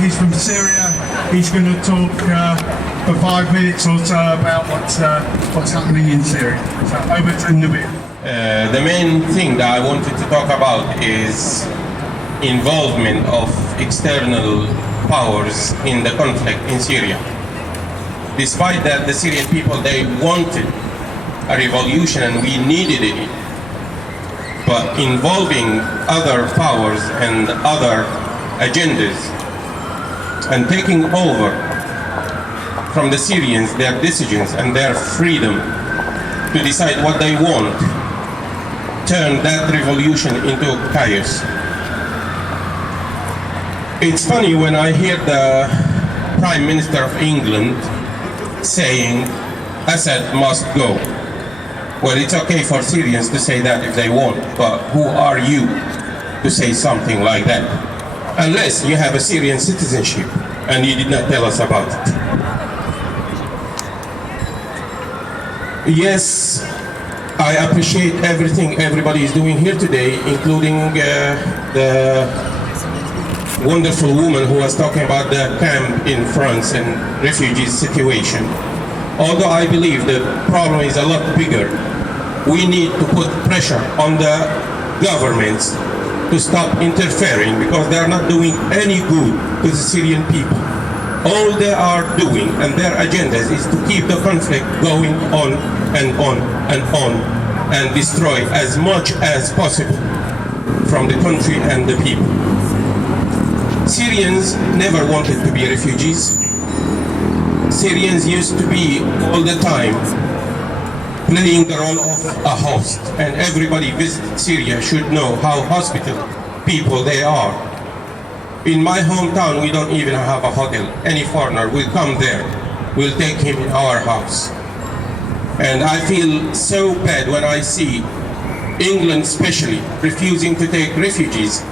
He's from Syria. He's going to talk for 5 minutes or so about what's happening in Syria. So over to Nabil. The main thing that I wanted to talk about is involvement of external powers in the conflict in Syria. Despite that, the Syrian people, they wanted a revolution and we needed it. But involving other powers and other agendas and taking over from the Syrians their decisions and their freedom to decide what they want, turn that revolution into chaos. It's funny when I hear the Prime Minister of England saying Assad must go. Well, it's okay for Syrians to say that if they want, but who are you to say something like that? Unless you have a Syrian citizenship, and you did not tell us about it. Yes, I appreciate everything everybody is doing here today, including the wonderful woman who was talking about the camp in France and refugees situation. Although I believe the problem is a lot bigger, we need to put pressure on the governments to stop interfering because they are not doing any good to the Syrian people. All they are doing and their agendas is to keep the conflict going on and on and on and destroy as much as possible from the country and the people. Syrians never wanted to be refugees. Syrians used to be all the time playing the role of a host, and everybody visiting Syria should know how hospitable people they are. In my hometown, we don't even have a hotel. Any foreigner will come there, we'll take him in our house. And I feel so bad when I see England especially refusing to take refugees.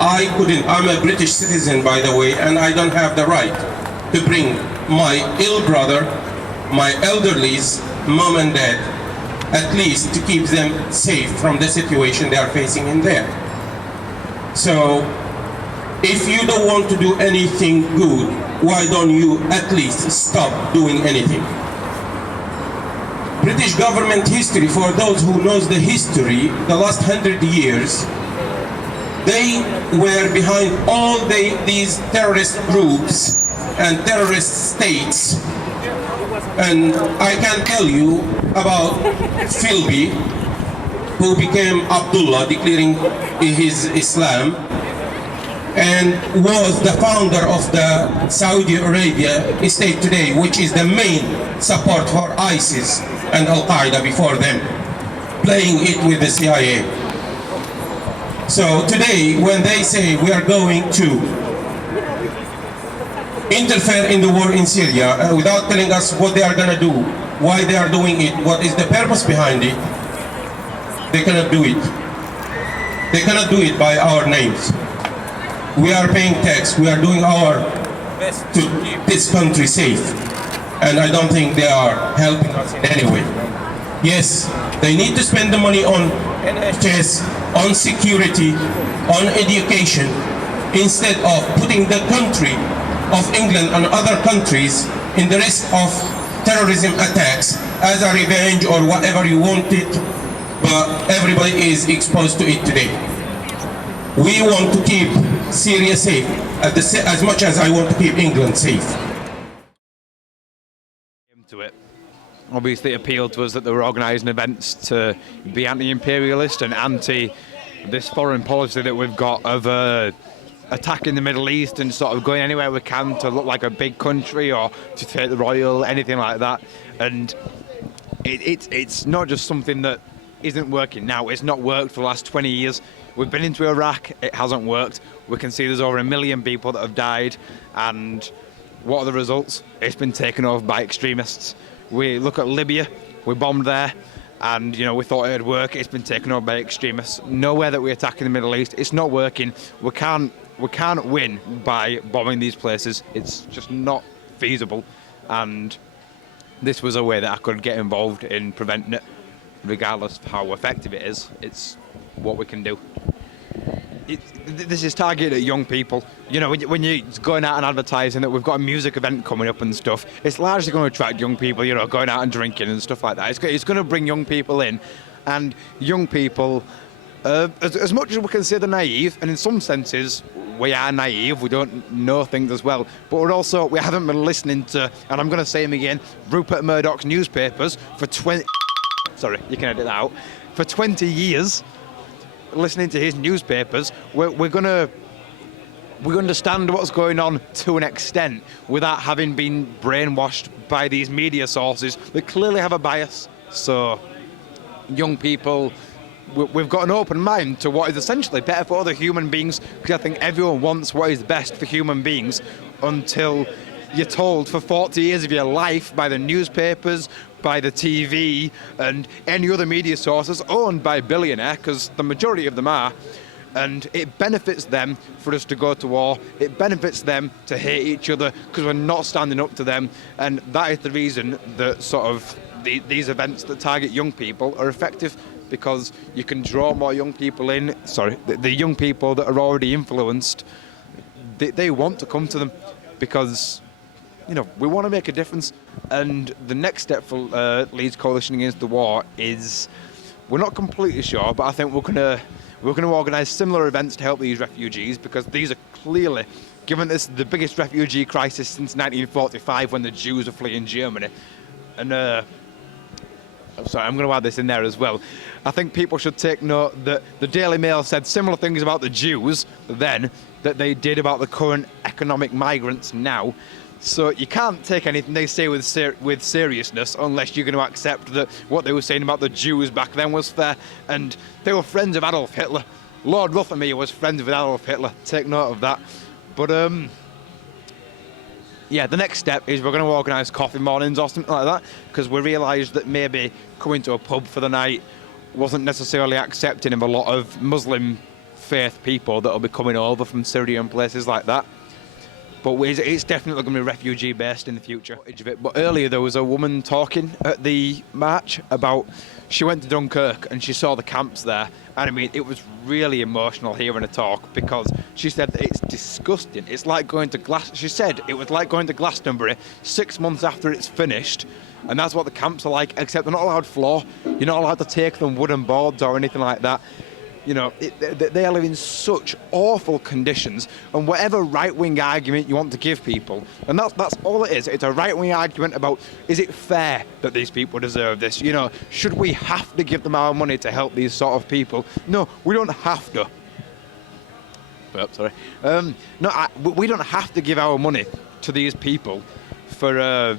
I'm a British citizen, by the way, and I don't have the right to bring my ill brother, my elderlies, mom and dad, at least to keep them safe from the situation they are facing in there. So, if you don't want to do anything good, why don't you at least stop doing anything? British government history, for those who knows the history, the last 100 years, they were behind all these terrorist groups and terrorist states. And I can tell you about Philby, who became Abdullah, declaring his Islam, and was the founder of the Saudi Arabia state today, which is the main support for ISIS and Al-Qaeda before them, playing it with the CIA. So today, when they say we are going to interfere in the war in Syria without telling us what they are going to do, why they are doing it, what is the purpose behind it, they cannot do it. They cannot do it by our names. We are paying tax, we are doing our best to keep this country safe, and I don't think they are helping us in any way. Yes, they need to spend the money on NHS, on security, on education, instead of putting the country of England and other countries in the risk of terrorism attacks as a revenge or whatever you want it but everybody is exposed to it today. We want to keep Syria safe as much as I want to keep England safe. To it. Obviously, it appealed to us that they were organising events to be anti-imperialist and anti this foreign policy that we've got of attacking the Middle East and sort of going anywhere we can to look like a big country or to take the royal, anything like that. And it's not just something that isn't working now. It's not worked for the last 20 years. We've been into Iraq, it hasn't worked. We can see there's over 1 million people that have died, and what are the results? It's been taken over by extremists. We look at Libya, we bombed there, and we thought it'd work. It's been taken over by extremists. Nowhere that we're attacking the Middle East, it's not working. We can't win by bombing these places. It's just not feasible, and this was a way that I could get involved in preventing it, regardless of how effective it is. It's what we can do. This is targeted at young people. When you're going out and advertising that we've got a music event coming up and stuff, it's largely going to attract young people, going out and drinking and stuff like that. It's going to bring young people in, and young people, as much as we can say they're naive, and in some senses we are naive, we don't know things as well, but we haven't been listening to, and I'm going to say him again, Rupert Murdoch's newspapers for 20... Sorry, you can edit that out. For 20 years, listening to his newspapers, we're going to understand what's going on to an extent without having been brainwashed by these media sources that clearly have a bias. So, young people, we've got an open mind to what is essentially better for other human beings, because I think everyone wants what is best for human beings until you're told for 40 years of your life by the newspapers, by the TV and any other media sources owned by a billionaire, because the majority of them are, and it benefits them for us to go to war. It benefits them to hate each other because we're not standing up to them, and that is the reason that sort of these events that target young people are effective, because you can draw more young people in. The young people that are already influenced, they want to come to them because we want to make a difference. And the next step for Leeds Coalition Against the War is, we're not completely sure, but I think we're going to organise similar events to help these refugees, because these are clearly, given this the biggest refugee crisis since 1945 when the Jews were fleeing Germany. And I'm going to add this in there as well. I think people should take note that the Daily Mail said similar things about the Jews then that they did about the current economic migrants now. So you can't take anything they say with seriousness unless you're going to accept that what they were saying about the Jews back then was fair. And they were friends of Adolf Hitler. Lord Rothermere was friends with Adolf Hitler. Take note of that. But yeah, the next step is we're going to organise coffee mornings or something like that, because we realised that maybe coming to a pub for the night wasn't necessarily accepting of a lot of Muslim faith people that will be coming over from Syria and places like that. But it's definitely going to be refugee-based in the future. But earlier there was a woman talking at the march about, she went to Dunkirk and she saw the camps there. And I mean, it was really emotional hearing her talk, because she said that it's disgusting. It's like going to she said it was like going to Glastonbury 6 months after it's finished. And that's what the camps are like, except they're not allowed floor. You're not allowed to take them wooden boards or anything like that. They are living in such awful conditions, and whatever right-wing argument you want to give people, and that's all it is. It's a right-wing argument about, is it fair that these people deserve this? Should we have to give them our money to help these sort of people? No, we don't have to. We don't have to give our money to these people for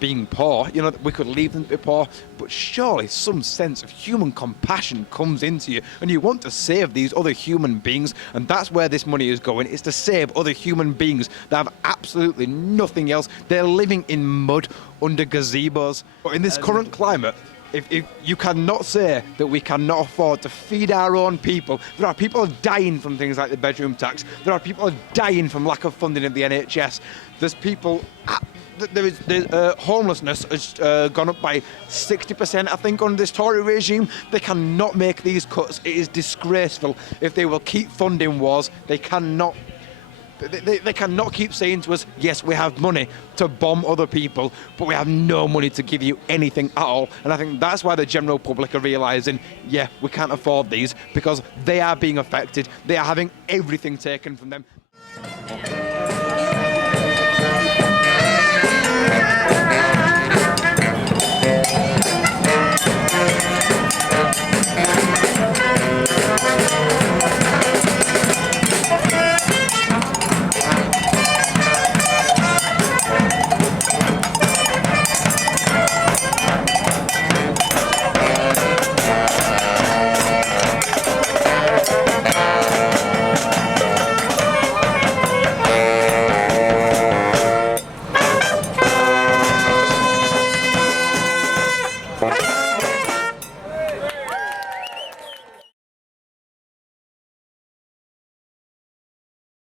being poor. We could leave them to be poor, but surely some sense of human compassion comes into you, and you want to save these other human beings, and that's where this money is going. It's to save other human beings that have absolutely nothing else. They're living in mud under gazebos. But in this current climate, if you cannot say that we cannot afford to feed our own people. There are people dying from things like the bedroom tax. There are people dying from lack of funding of the NHS. There's people... homelessness has gone up by 60%, I think, under this Tory regime. They cannot make these cuts. It is disgraceful. If they will keep funding wars, they cannot They cannot keep saying to us, yes, we have money to bomb other people, but we have no money to give you anything at all. And I think that's why the general public are realising, yeah, we can't afford these, because they are being affected. They are having everything taken from them.